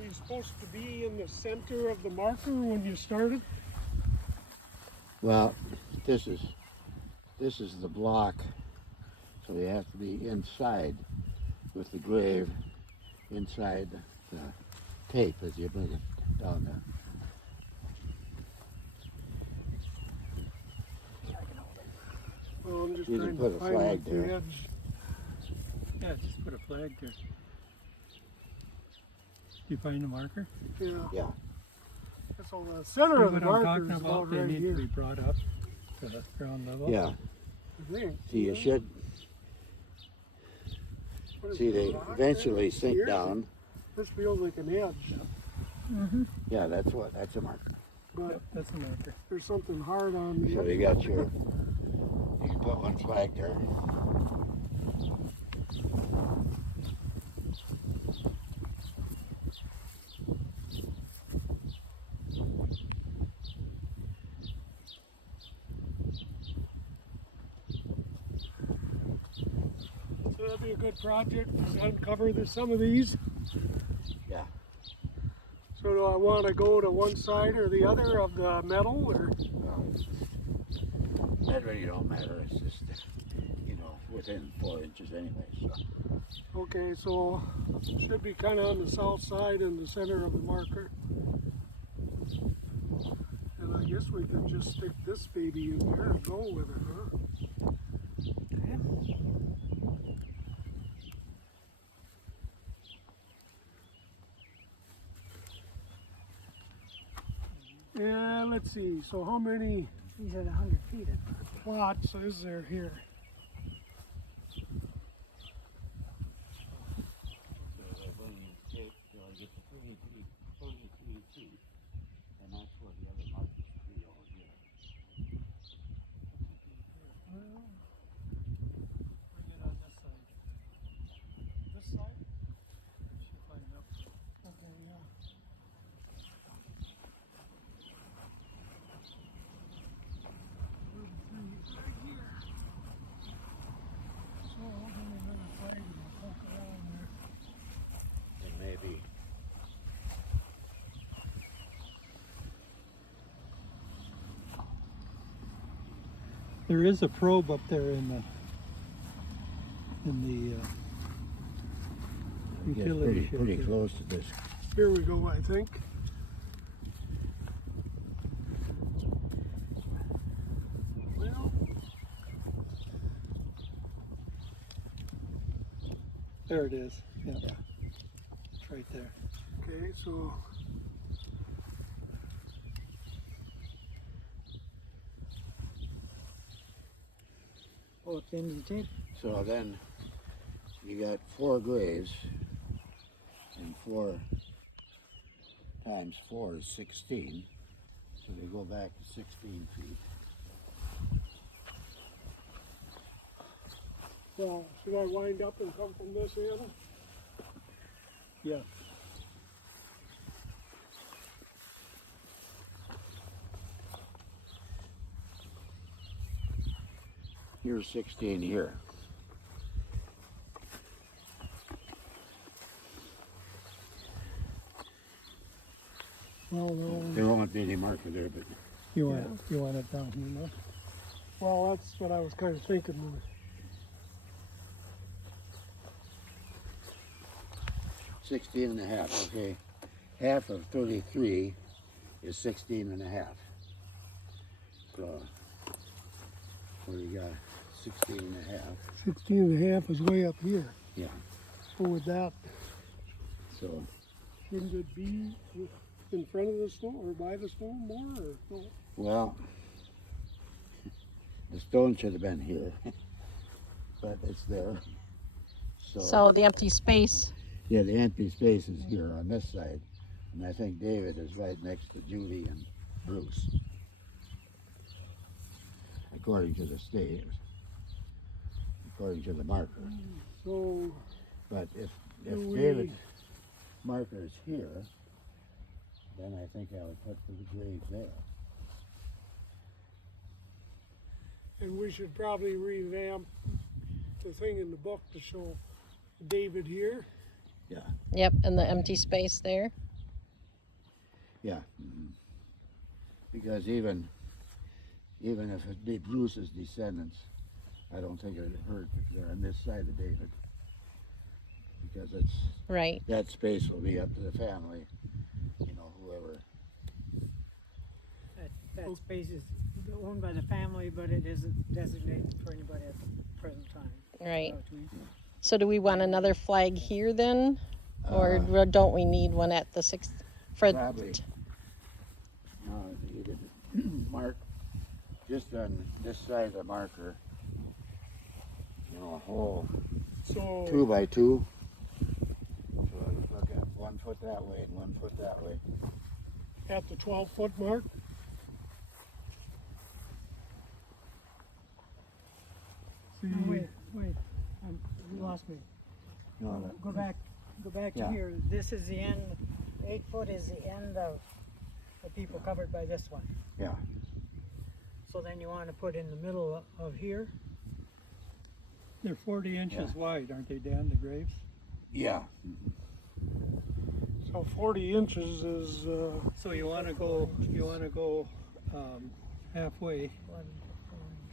Were you supposed to be in the center of the marker when you started? Well, this is the block, so you have to be inside with the grave, inside the tape as you bring it down there. Well, I'm just You can trying put to a find flag the there. edge. Yeah, just put a flag there. You find the marker? Yeah. Yeah. So the See center of the what I'm marker talking is about? about They right need to here. be brought up to the ground level. Yeah. I think. See, you should What is see it, they rock eventually there? sink Here? down. This feels like an edge, Yeah, that's a marker. but Yep, that's a marker. there's something hard on the So edge. you got your, you can put one flag there. So that'd be a good project to uncover some of these. Yeah. So do I want to go to one side or the other of the metal, or? Well, that really don't matter. It's just, within 4 inches anyway. So. Okay, so should be kind of on the south side in the center of the marker. And I guess we could just stick this baby in there and go with it, huh? Yeah, let's see. So how many He's at 100 feet. plots is there here? And that's where the other markers would be over here. Well, we get on this side. This side? Should find up. Okay, yeah. Right here. So we'll give me another flag and we'll poke around there. And maybe There is a probe up there in the get utility shed pretty there. close to this. Here we go, I think. Well, There it is. Yeah. It's right there. okay, so Oh, it's in the tape. So then you got 4 graves, and 4 times 4 is 16. So they go back to 16 feet. well, should I wind up and come from this end? Yeah. Here's 16 here. Well, no. There won't be any marker there, but You want it down here now? Well, that's what I was kind of thinking. 16 and a half, okay. Half of 33 is 16 and a half. So you got 16 and a half. 16 and a half is way up here. Yeah. So with that, So shouldn't it be in front of the stone or by the stone more? Or no? well, the stone should have been here, but it's there. So the empty space. Yeah, the empty space is here on this side, and I think David is right next to Judy and Bruce, according to the state, according to the marker. So But if Do we- David's marker is here, then I think I would put the grave there. and we should probably revamp the thing in the book to show David here. Yeah. Yep, and the empty space there. Yeah. Because even if it did lose his descendants, I don't think it'd hurt if they're on this side of David. Because Right. that space will be up to the family, whoever. That space is owned by the family, but it isn't designated for anybody at the present time. Right. You know what I mean? So do we want another flag here then? Or don't we need one at the sixth? Probably. No, you could mark just on this side of the marker, a whole So 2 by 2. So look at 1 foot that way and 1 foot that way. at the 12-foot mark, No, wait. You lost me. No, Go back to Yeah. here. This is the end. 8 foot is the end of the people covered by this one. yeah. So then you want to put in the middle of here. They're 40 inches Yeah. wide, aren't they, Dan, the graves? Yeah. so 40 inches is, So you want to go halfway,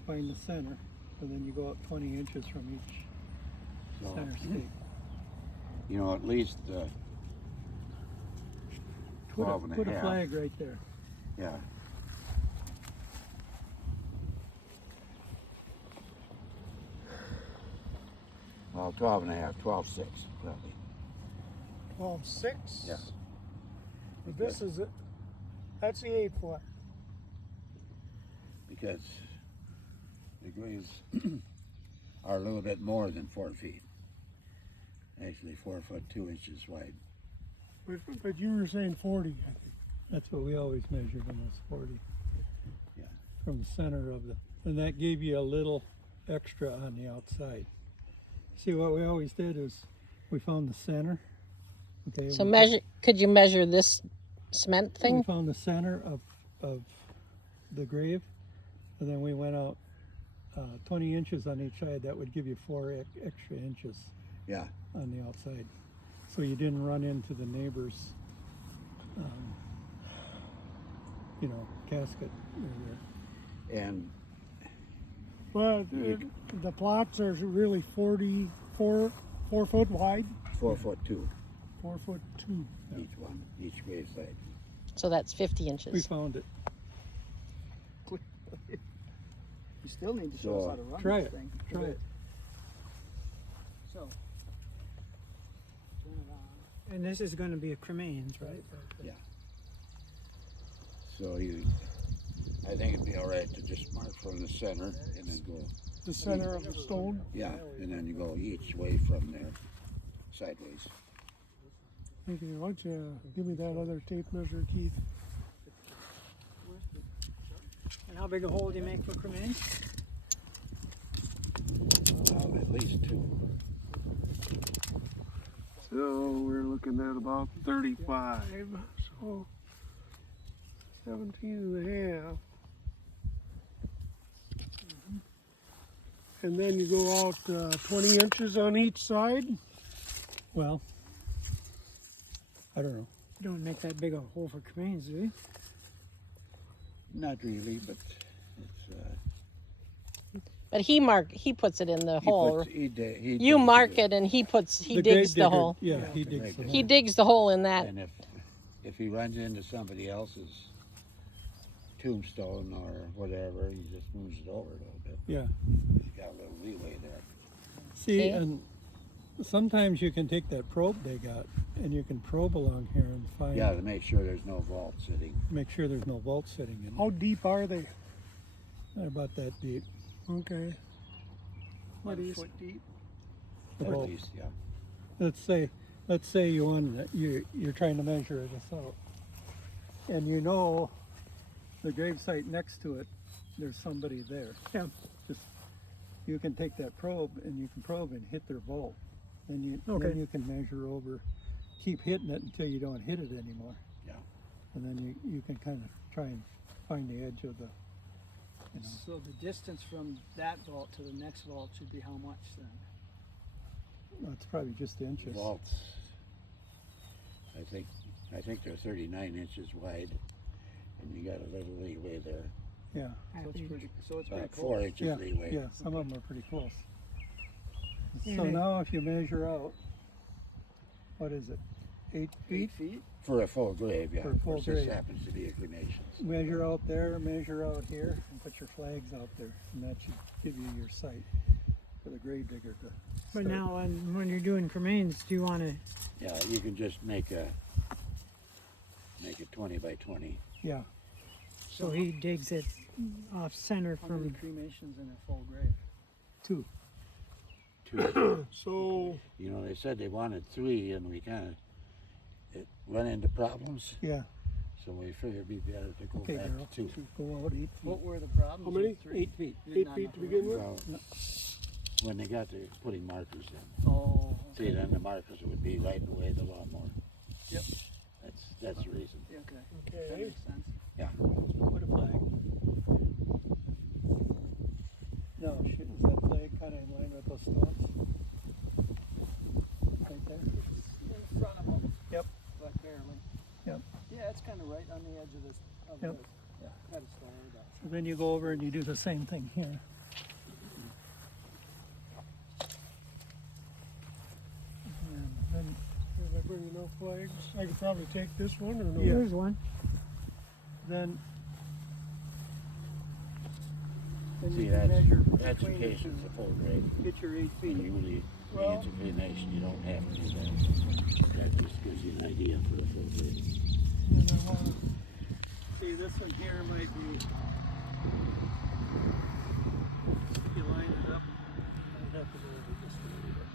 find the center, and then you go up 20 inches from each So, center stake. at least 12 and a Put a half. flag right there. Yeah. Well, 12 and a half, 12.6 probably. 12.6. Yeah. But this is it. That's the 8-foot. Because the graves are a little bit more than 4 feet. Actually 4 foot 2 inches wide. But you were saying 40, I think. That's what we always measured them, was 40. Yeah. From the center of and that gave you a little extra on the outside. See, what we always did is we found the center. Okay. So we- could you measure this cement We thing? found the center of the grave, and then we went out 20 inches on each side. That would give you 4 extra inches Yeah. on the outside, so you didn't run into the neighbor's, casket. And But the plots are really 4 foot wide, 4 foot 2 4 foot 2. each one, each grave site. So that's 50 We inches. found it. You still need to show us how to run Try this it. thing. Try it. So turn it on. And this is going to be a cremains, right? So I think it'd be all right to just mark from the center and then go, The center of the stone. yeah, and then you go each way from there, sideways. Okay, why don't you give me that other tape measure, Keith? And how big a hole do you make for cremains? At least 2. So we're looking at about 35, so 17 and a half. And then you go out 20 inches on each side. Well, I don't know. You don't make that big a hole for cremains, do you? Not really, but it's But he puts it in the hole. he You mark it and he The digs grave the hole. digger, Yeah, Yeah, he the digs grave the digger. He hole. digs the hole in that. And if he runs into somebody else's tombstone or whatever, he just moves it over a little bit. Yeah. He's got a little leeway there. See, See? and sometimes you can take that probe they got and you can probe along here and find, Yeah, to make sure there's no vault sitting. make sure there's no vault sitting in it. How deep are they? Not about that deep. Okay. What is foot deep? At About- least, yeah. Let's say you're trying to measure this out, and you know the grave site next to it, there's somebody there. Yeah. Just you can take that probe and you can probe and hit their vault, and Okay. then you can measure over, keep hitting it until you don't hit it anymore. Yeah. And then you can kind of try and find the edge of the. So the distance from that vault to the next vault should be how much then? Well, it's probably just inches. Vaults, I think I think they're 39 inches wide, and you got a little leeway there. Yeah, So it's pretty, so it's pretty About close. 4 inches yeah, leeway. yeah, some of them are pretty close. Yeah, So they- now if you measure out, what is it, 8 feet? 8 feet? For a full grave, yeah. For a Of full course, this grave. happens to be a cremation. Measure out there, measure out here, and put your flags out there, and that should give you your site for the grave digger to But start. now, when you're doing cremains, do you want to? Yeah, you can just make it 20 by 20. Yeah, So he digs it off center How many from. cremations in a full grave? 2. So, You know, they said they wanted 3, and we kind of run into problems, Yeah, so we figured it'd be better to go okay, back girl, to 2. go out 8 feet. What were the problems? How many? with 3? 8 feet. You did 8 not feet to know. begin with? Well, when they got to putting markers in. Oh, See, then the markers would be right in the way of the lawnmower. Yep. That's the reason. yeah, okay. That okay. makes sense. Put a flag. No, is that flag kind of in line with those stones? Right there? In front of them. Yep. But barely. Yep. Yeah, it's kind of right on the edge of this, of Yep. the pedestal. or the- So then you go over and you do the same thing here. And then Did I bring enough flags? I could probably take this one or no? Yeah. Here's one. then See, you that's, can measure that's in between the case two. it's a full grave. Get your 8 feet. Usually, Well- when it's a cremation, you don't have to do that. That just gives you an idea for a full grave. And I wanna see this one here might be, if you line it up, I'd have to go over this a little bit.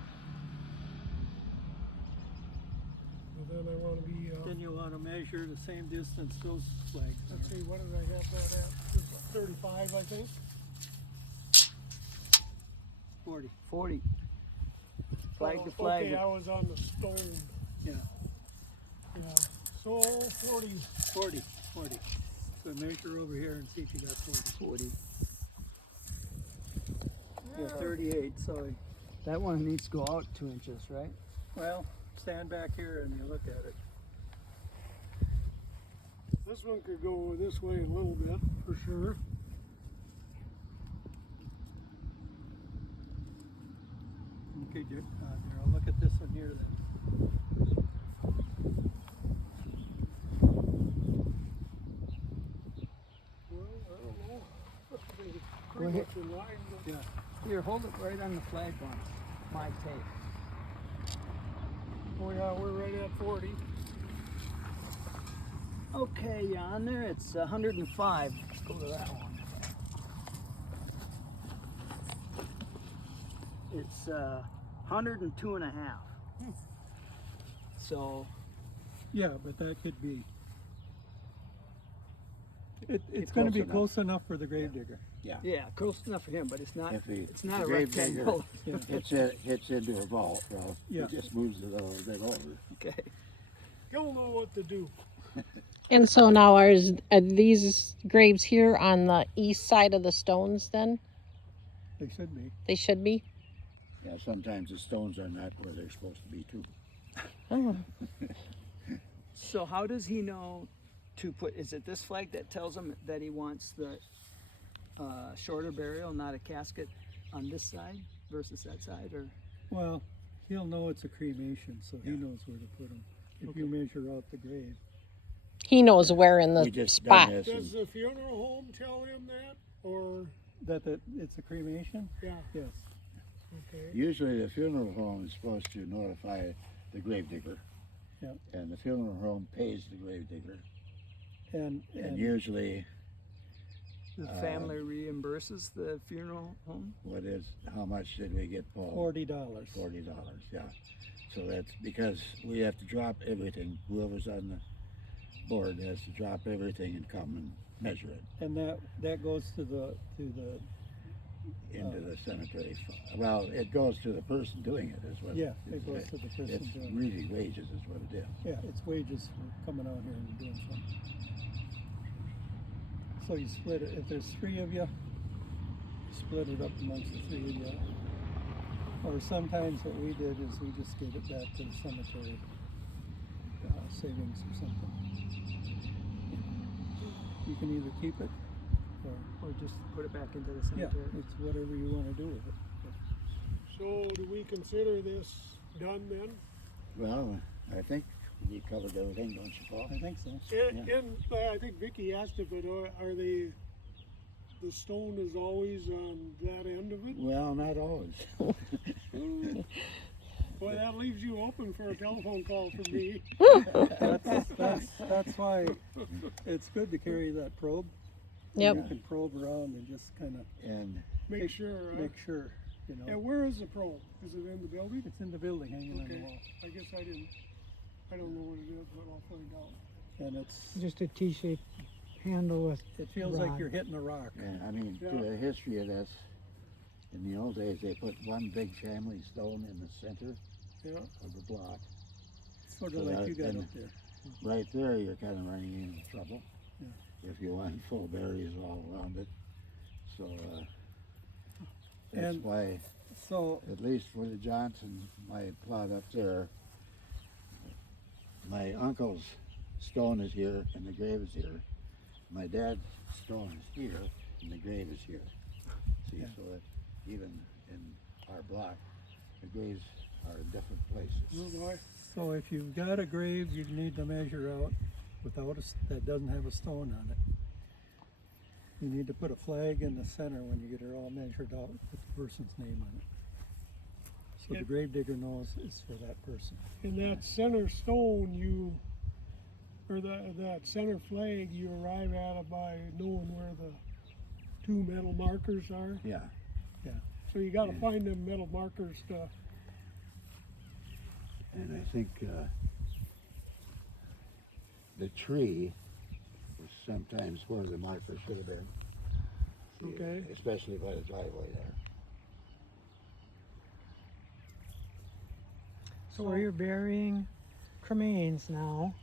But then I want to be, Then you want to measure the same distance those flags let's are. see, what did I have that at? It was 35, I think. 40. 40. Flag Oh, to flag. Okay, I was on the stone. Yeah. Yeah. So 40. 40. 40. So measure over here and see if you got 40. 40. Yeah, 38. So that one needs to go out 2 inches, right? Well, stand back here and you look at it. This one could go this way a little bit, for sure. Okay, Darryl, look at this one here then. Well, I don't know. Pretty Go ahead. much in line, but Yeah. Here, hold it right on the flag once. My tape. oh yeah, we're right at 40. Okay, yeah, on there it's 105. Let's go to that one. It's 102 and a half. So Yeah, but that could be. It's It's going to close be enough. close enough for the grave digger. yeah, close enough for him, but it's not. If he- It's not the a grave digger- rectangle. Hits into a vault, well, Yeah. it just moves it a little bit over. Okay. He'll know what to do. And so now are these graves here on the east side of the stones then? They should be. They should be? Yeah, sometimes the stones are not where they're supposed to be too. Oh. So how does he know to put? Is it this flag that tells him that he wants the shorter burial, not a casket, on this side versus that side, or? Well, he'll know it's a cremation, so he knows where to put them. If you measure out the grave. He knows where in We the just spot. done this, Does and the funeral home tell him that? Or, That it's a cremation? yeah, Yes. okay. usually the funeral home is supposed to notify the grave digger. Yep. And the funeral home pays the grave digger. And And usually, The family reimburses the funeral home? how much did we get, Paul? $40. $40, yeah. So that's because we have to drop everything. Whoever's on the board has to drop everything and come and measure it And that goes to the into the cemetery. Well, it goes to the person doing it as well. yeah, it goes to the person It's doing it. really wages is what it is. Yeah, it's wages for coming out here and doing something. So you split it, if there's 3 of you, split it up amongst the 3 of you. Or sometimes what we did is we just gave it back to the cemetery. savings or something. You can either keep it or, Or just put it back into the yeah, cemetery? it's whatever you want to do with it. So do we consider this done then? Well, I think you covered everything, don't you, Paul? I think so. And I think Vicky asked it, but are they, the stone is always on that end of it? Well, not always. Boy, that leaves you open for a telephone call from me. That's why it's good to carry that probe. Yep. You can probe around and just kind of And Make sure. make sure, you know. And where is the probe? Is it in the building? It's in the building hanging on the Okay. wall. I guess I don't know what it is, but I'll find out. And it's, Just a T-shaped handle with. it feels like rod. you're hitting a rock. I mean, Yeah. to the history of this, in the old days, they put one big family stone in the center Yeah. of the block. Sort of So like that- you got and- up there. Right there, you're kind of running into trouble. Yeah. If you want full berries all around it. So, that's And- why, So, at least for the Johnson, my plot up there, my uncle's stone is here and the grave is here. My dad's stone is here and the grave is here. See, Yeah. so that even in our block, the graves are in different places. Oh, boy. so if you've got a grave you need to measure out without that doesn't have a stone on it. You need to put a flag in the center when you get it all measured out with the person's name on it. So the Yep. grave digger knows it's for that person. In that center stone, that center flag, you arrive at it by knowing where the two metal markers are. Yeah, So you got to Yeah. find them metal markers to. and I think the tree was sometimes where the marker should have been. See, Okay. especially by the driveway there. So where you're burying cremains now,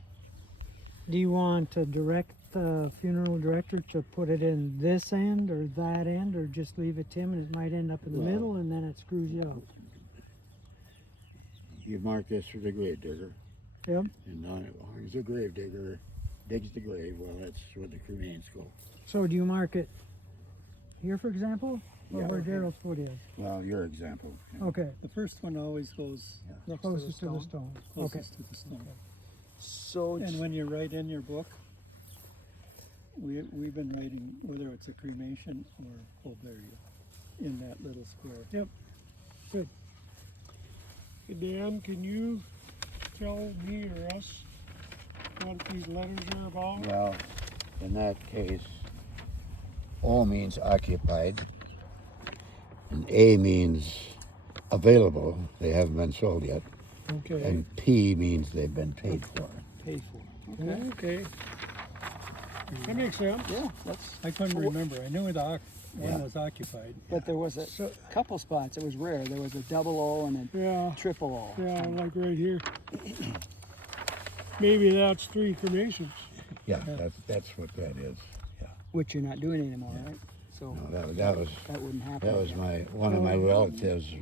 do you want to direct the funeral director to put it in this end or that end, or just leave it to him and it might end up in the Well- middle and then it screws you up? You mark this for the grave digger, Yep. and as long as the grave digger digs the grave, well, that's where the cremains go. So do you mark it here, for example, or Yeah. where Gerald's foot is? Well, your example. yeah. Okay, The first one always goes next closest to the stone. Okay. Closest to the stone. So, And when you write in your book, we've been writing whether it's a cremation or full burial in that little square. Hey, Dan, can you tell me or us what these letters are about? Well, in that case, O means occupied, and A means available, they haven't been sold yet, Okay. and P means they've been paid for. paid for. Okay. That makes sense. Yeah, that's. I couldn't remember. I knew the one Yeah. was occupied. But there was a couple spots. It was rare. There was a double O and a Yeah. triple O. Yeah, like right here. Maybe that's 3 cremations. Yeah, that's what that is. Which you're not doing anymore, right? So No, that was that wouldn't happen. that was one of my relatives,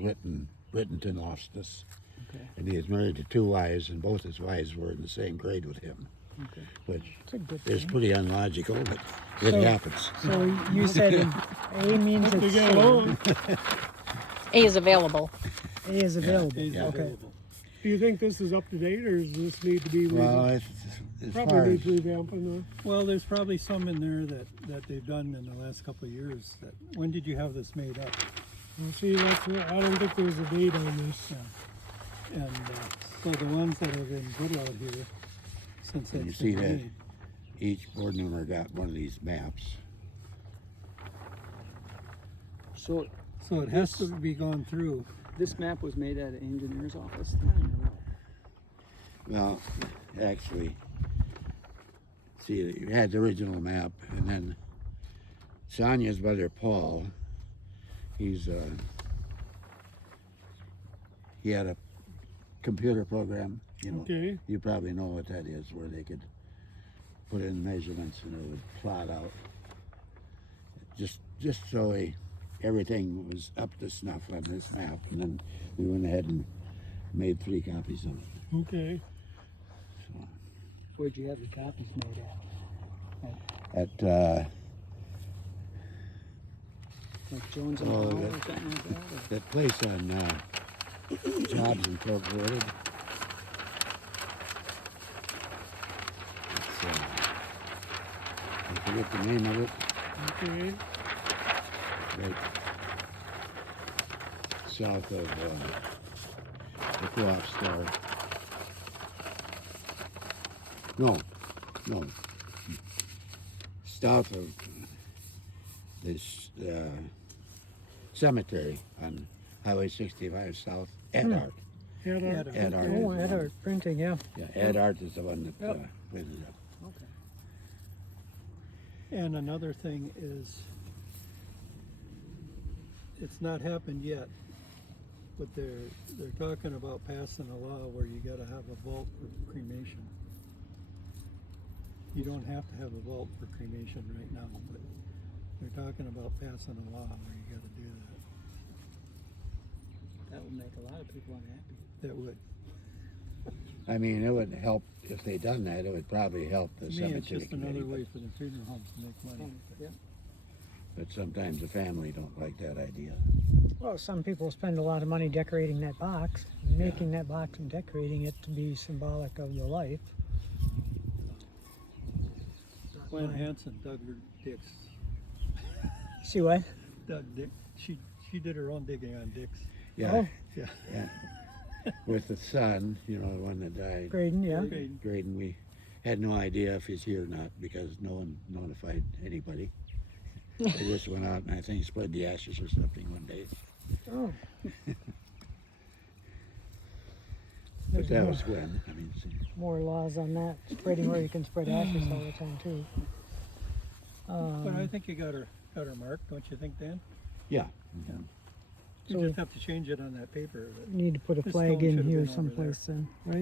Whittington Ostis, Okay. and he was married to 2 wives, and both his wives were in the same grade with him, Okay. which it's a good is thing. pretty unlogical, but it So- happens. So you said A means Hope they it's get sold. along. A is available. A is available. Is Okay. available. Do you think this is up to date, or does this need to be Well, revamped? as far Probably as needs revamping. Well, there's probably some in there that they've done in the last couple of years. When did you have this made up? Well, see, I don't think there's a date on this. And so the ones that have been put out here since And that's you see been that made, each board member got one of these maps. So so it has to be gone through. this map was made at an engineer's office then, or what? Well, actually, see, you had the original map, and then Sonia's brother Paul, he had a computer program, you know. Okay. You probably know what that is, where they could put in measurements and it would plot out. Just so everything was up to snuff on this map, and then we went ahead and made 3 copies of it. Okay. So, Where'd you have the copies made at? At, Like Jones and Oh, Hall or that- something like that? Or? that place on, Jobs Incorporated. It's, I forget the name of it, Okay. right south of, the co-op store. No. South of this, cemetery on Highway 65 South, Ed Art. Ed Art. Oh, Edward Printing, yeah. Yeah, Ed Art is the one that, Yep. witnessed it. Okay. And another thing is, it's not happened yet, but they're talking about passing a law where you gotta have a vault for cremation. You don't have to have a vault for cremation right now, but they're talking about passing a law where you gotta do that. That would make a lot of people unhappy. That would, I mean, it would help, if they done that, it would probably help the to me, cemetery it's just another committee, way for the funeral homes to make money. Yeah. but sometimes the family don't like that idea. Well, some people spend a lot of money decorating that box, making that box and decorating it to be symbolic of the life. Gwen Hansen dug her dicks. See what? Dug Dick. She did her own digging on dicks. Yeah, Oh. yeah. With the son, you know, the one that died, Graydon, yeah. Okay. Graydon, we had no idea if he's here or not because no one notified anybody. They just went out and I think spread the ashes or something one day. Oh. But that was when, I mean, More laws on that, spreading where you can spread ashes all the time too. But I think you got her marked, don't you think, Dan? yeah. You So- just have to change it on that paper. Need to put a This flag stone in should've here been over there. someplace then, right?